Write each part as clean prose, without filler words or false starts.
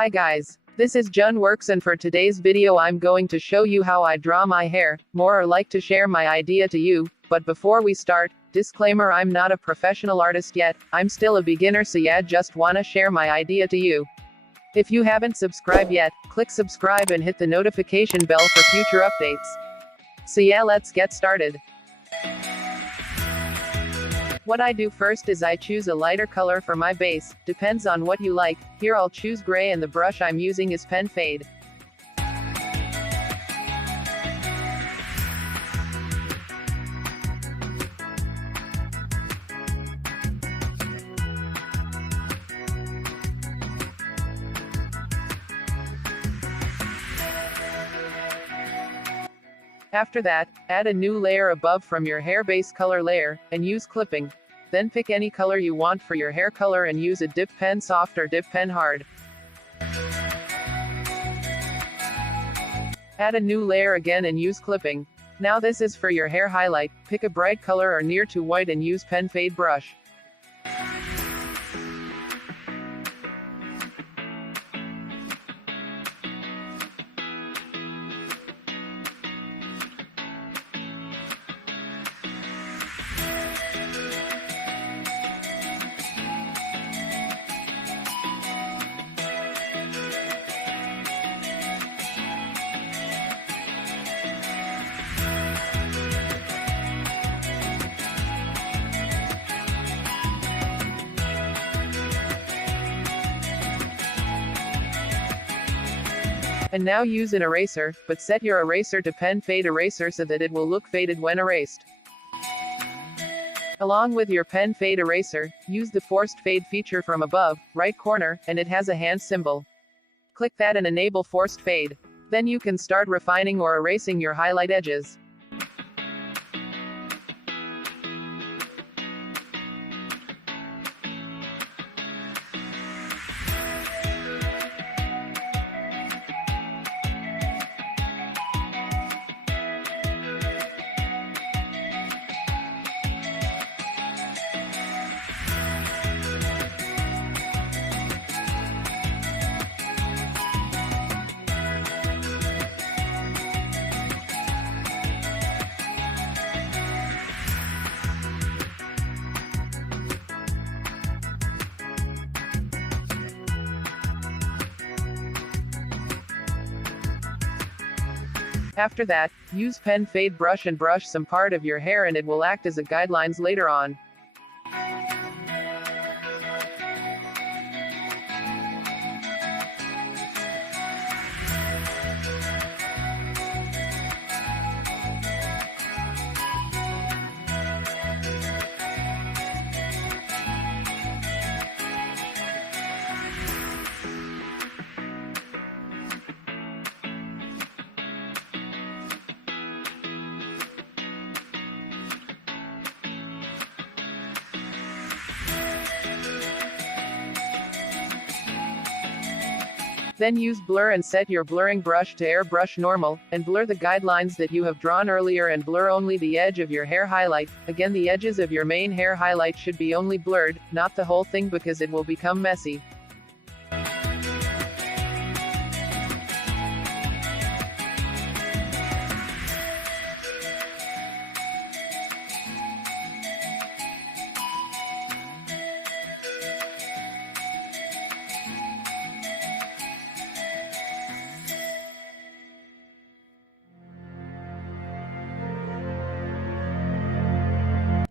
Hi guys, this is Jun Woorks, and for today's video I'm going to show you how I draw my hair, more or like to share my idea to you. But before we start, disclaimer, I'm not a professional artist yet, I'm still a beginner, so yeah, just wanna share my idea to you. If you haven't subscribed yet, click subscribe and hit the notification bell for future updates. So yeah, let's get started. What I do first is I choose a lighter color for my base, depends on what you like. Here I'll choose gray and the brush I'm using is pen fade. After that, add a new layer above from your hair base color layer, and use clipping. Then pick any color you want for your hair color and use a dip pen soft or dip pen hard. Add a new layer again and use clipping. Now this is for your hair highlight, pick a bright color or near to white and use pen fade brush. And now use an eraser, but set your eraser to pen fade eraser so that it will look faded when erased. Along with your pen fade eraser, use the forced fade feature from above, right corner, and it has a hand symbol. Click that and enable forced fade. Then you can start refining or erasing your highlight edges. After that, use pen fade brush and brush some part of your hair, and it will act as a guidelines later on. Then use blur and set your blurring brush to airbrush normal, and blur the guidelines that you have drawn earlier and blur only the edge of your hair highlight. Again, the edges of your main hair highlight should be only blurred, not the whole thing, because it will become messy.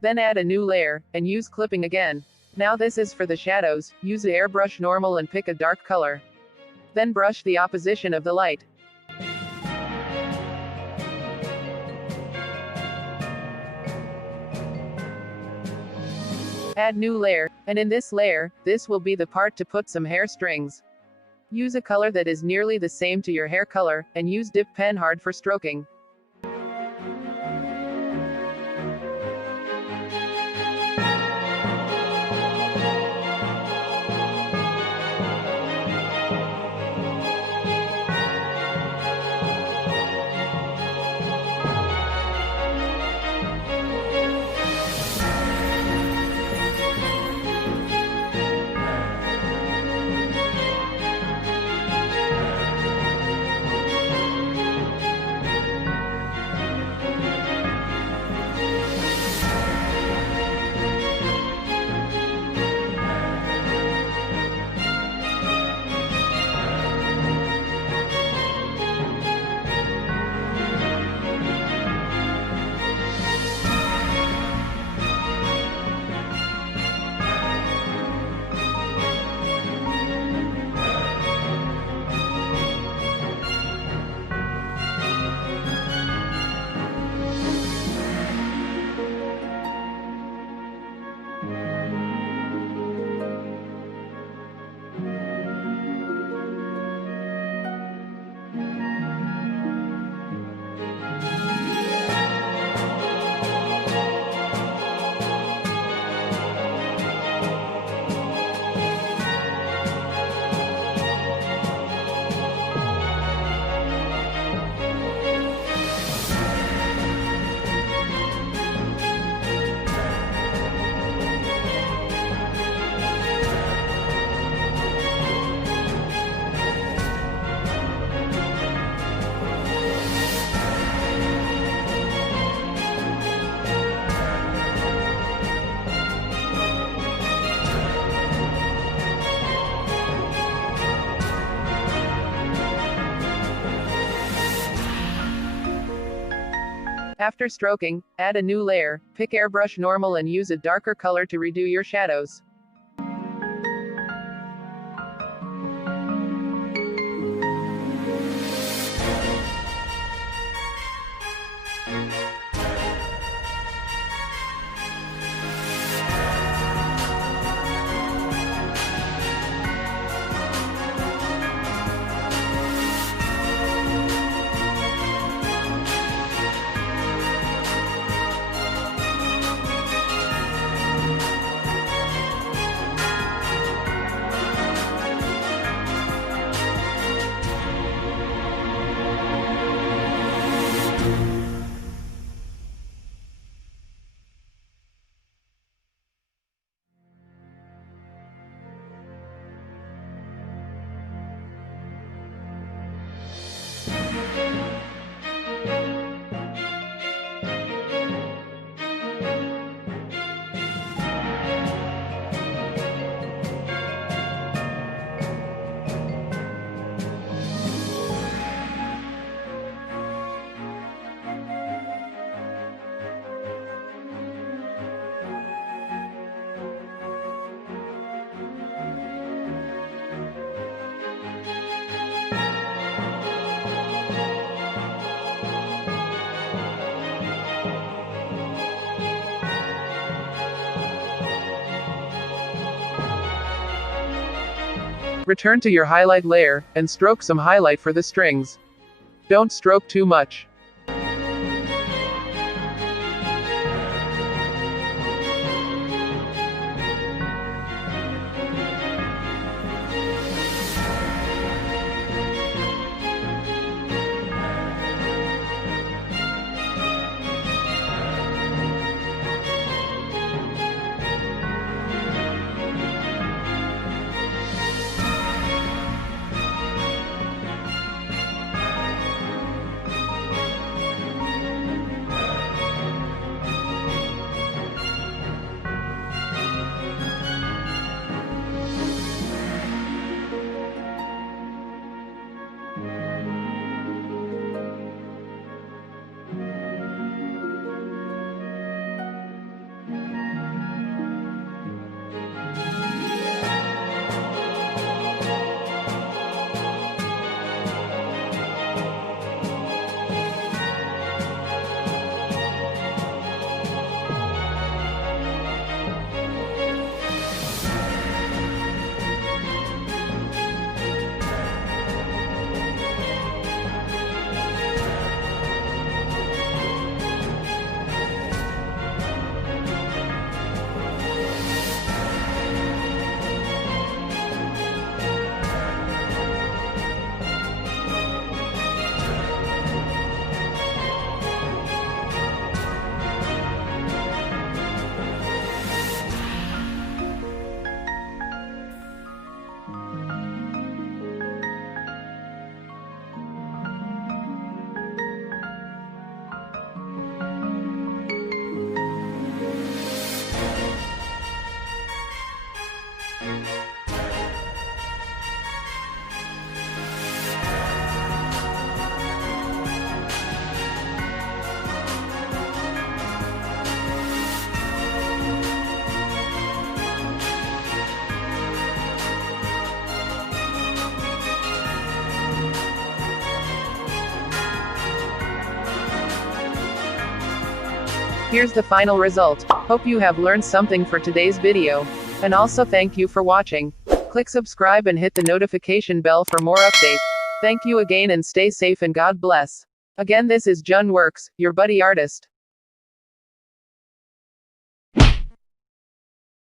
Then add a new layer, and use clipping again. Now this is for the shadows, use the airbrush normal and pick a dark color. Then brush the opposition of the light. Add new layer, and in this layer, this will be the part to put some hair strings. Use a color that is nearly the same to your hair color, and use dip pen hard for stroking. After stroking, add a new layer, pick airbrush normal and use a darker color to redo your shadows. Return to your highlight layer, and stroke some highlight for the strings. Don't stroke too much. Here's the final result. Hope you have learned something for today's video. And also thank you for watching. Click subscribe and hit the notification bell for more updates. Thank you again and stay safe and God bless. Again, this is Jun Woorks, your buddy artist.